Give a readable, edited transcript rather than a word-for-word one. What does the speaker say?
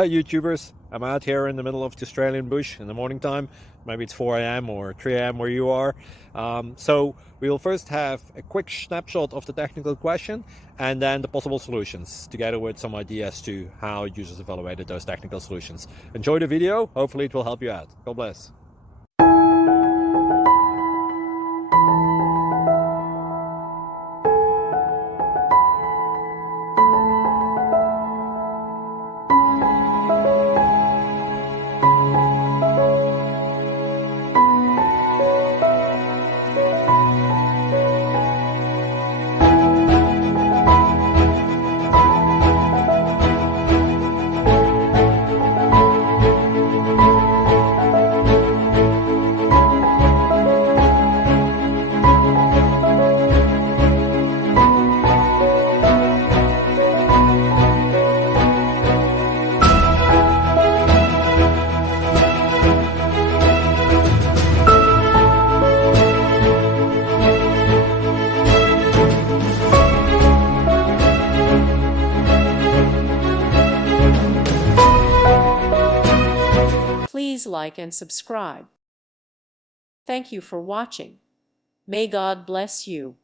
Hey YouTubers, I'm out here in the middle of the Australian bush in the morning time. Maybe it's 4 a.m. or 3 a.m. where you are. So we'll first have a quick snapshot of the technical question and then the possible solutions, together with some ideas to how users evaluated those technical solutions. Enjoy the video, hopefully it will help you out. God bless. Please like and subscribe. Thank you for watching. May God bless you.